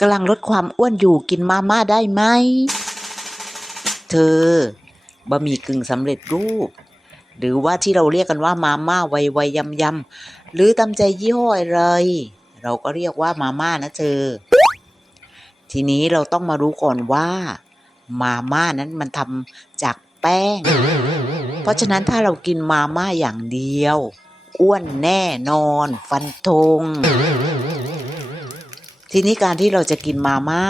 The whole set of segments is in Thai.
กำลังลดความอ้วนอยู่กินมาม่าได้ไหม เธอบะหมี่กึ่งสำเร็จรูป หรือว่าที่เราเรียกกันว่ามาม่าไวไวยำยำหรือตามใจยี่ห้ออะไร เราก็เรียกว่ามาม่านะเธอ ทีนี้เราต้องมารู้ก่อนว่า มาม่านั้นมันทำจากแป้ง เพราะฉะนั้นถ้าเรากินมาม่าอย่างเดียว อ้วนแน่นอน ฟันธง ทีนี้การที่เราจะกินมาม่า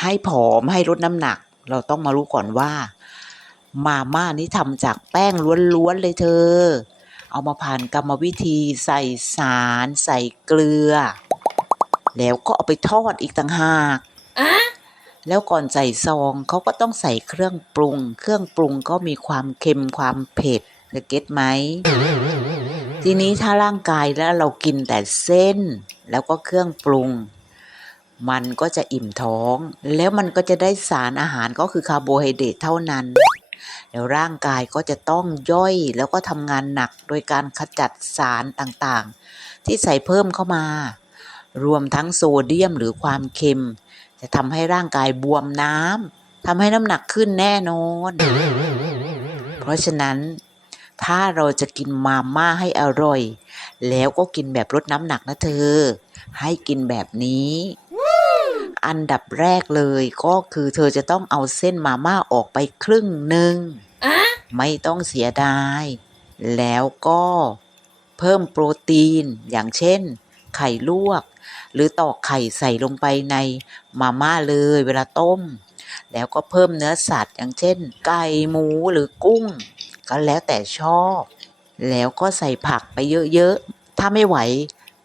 ให้ผอมให้ลดน้ำหนัก เราต้องมารู้ก่อนว่า มาม่านี้ทำจากแป้งล้วนๆเลยเธอ เอามาผ่านกรรมวิธีใส่สาร ใส่เกลือ แล้วก็เอาไปทอดอีกต่างหากแล้วก่อนใส่ซองเขาก็ต้องใส่เครื่องปรุง เครื่องปรุงก็มีความเค็มความเผ็ดเธอเก็ตไหม ทีนี้ถ้าร่างกายแล้วเรากินแต่เส้น แล้วก็เครื่องปรุง มันก็จะอิ่มท้อง แล้วมันก็จะได้สารอาหารก็คือคาร์โบไฮเดรตเท่านั้นแล้วร่างกายก็จะต้องย่อยแล้วก็ทำงานหนักโดยการขจัดสารต่างๆ ที่ใส่เพิ่มเข้ามา รวมทั้งโซเดียมหรือความเค็ม จะทำให้ร่างกายบวมน้ำทำให้น้ำหนักขึ้นแน่นอน เพราะฉะนั้น ถ้าเราจะกินมาม่าให้อร่อย แล้วก็กินแบบลดน้ำหนักนะเธอ ให้กินแบบนี้ อันดับแรกเลยก็คือเธอจะต้องเอาเส้นมาม่าออกไปครึ่งหนึ่งไม่ต้องเสียดาย แล้วก็เพิ่มโปรตีนอย่างเช่น ไข่ลวก หรือตอกไข่ใส่ลงไปในมาม่าเลยเวลาต้ม แล้วก็เพิ่มเนื้อสัตว์อย่างเช่น ไก่หมูหรือกุ้ง ก็แล้วแต่ชอบ แล้วก็ใส่ผักไปเยอะๆ ถ้าไม่ไหว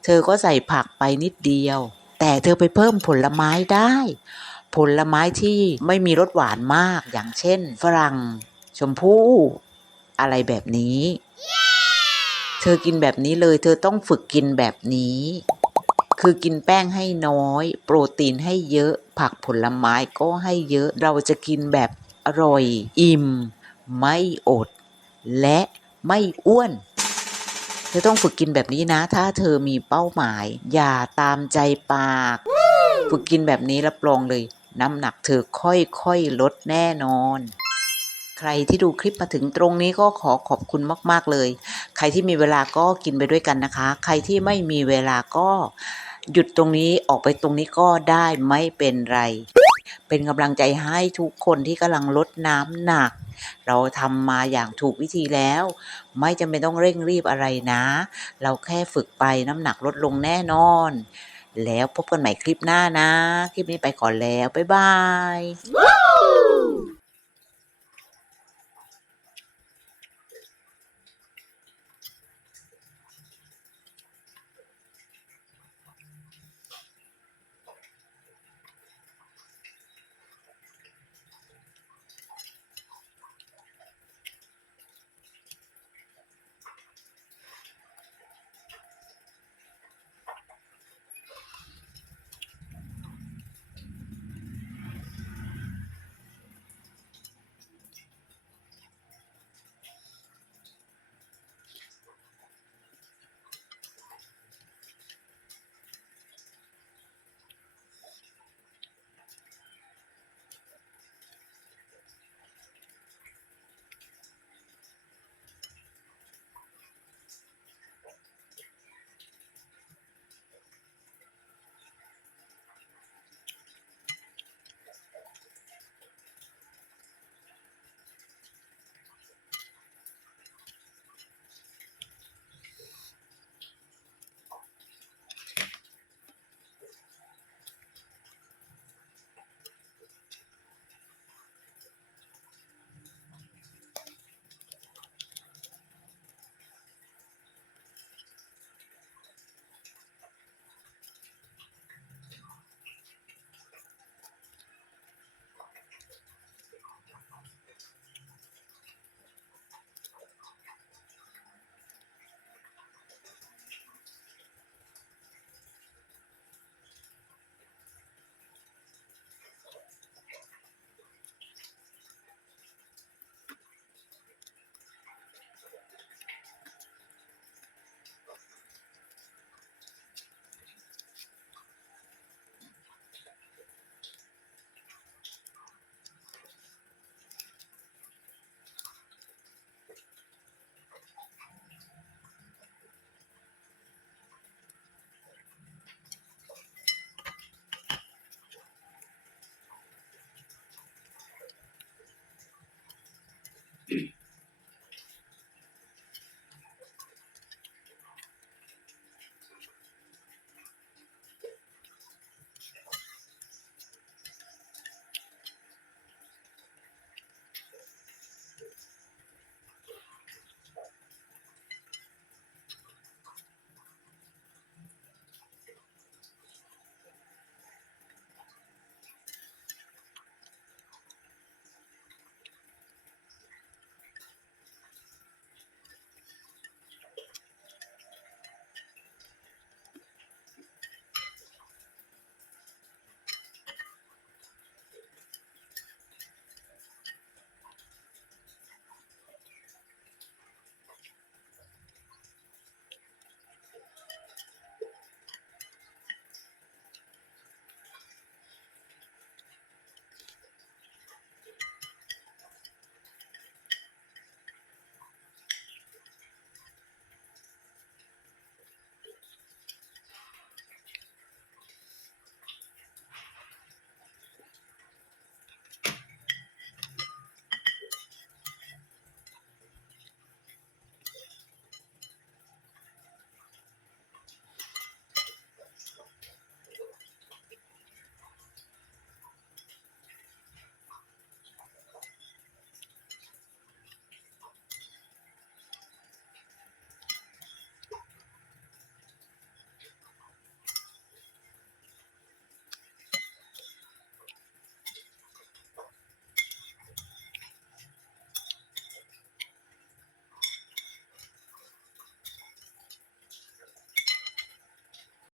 เธอก็ใส่ผักไปนิดเดียว แต่เธอไปเพิ่มผลไม้ได้ ผลไม้ที่ไม่มีรสหวานมากอย่างเช่น ฝรั่ง ชมพู่อะไรแบบนี้เธอกินแบบนี้เลย เธอต้องฝึกกินแบบนี้ คือกินแป้งให้น้อย โปรตีนให้เยอะ ผักผลไม้ก็ให้เยอะ เราจะกินแบบอร่อย อิ่ม ไม่อด และไม่อ้วน ธอต้องฝึกกินแบบนี้นะ ถ้าเธอมีเป้าหมาย อย่าตามใจปาก ฝึกกินแบบนี้รับรองเลย น้ำหนักเธอค่อยๆลดแน่นอน ใครที่ดูคลิปมาถึงตรงนี้ก็ขอขอบคุณมากๆเลย ใครที่มีเวลาก็กินไปด้วยกันนะคะ ใครที่ไม่มีเวลาก็หยุดตรงนี้ออกไปตรงนี้ก็ได้ไม่เป็นไร เป็นกำลังใจให้ทุกคนที่กำลังลดน้ำหนัก เราทำมาอย่างถูกวิธีแล้ว ไม่จำเป็นต้องเร่งรีบอะไรนะ เราแค่ฝึกไปน้ำหนักลดลงแน่นอน แล้วพบกันใหม่คลิปหน้านะ คลิปนี้ไปก่อนแล้ว บ๊ายบาย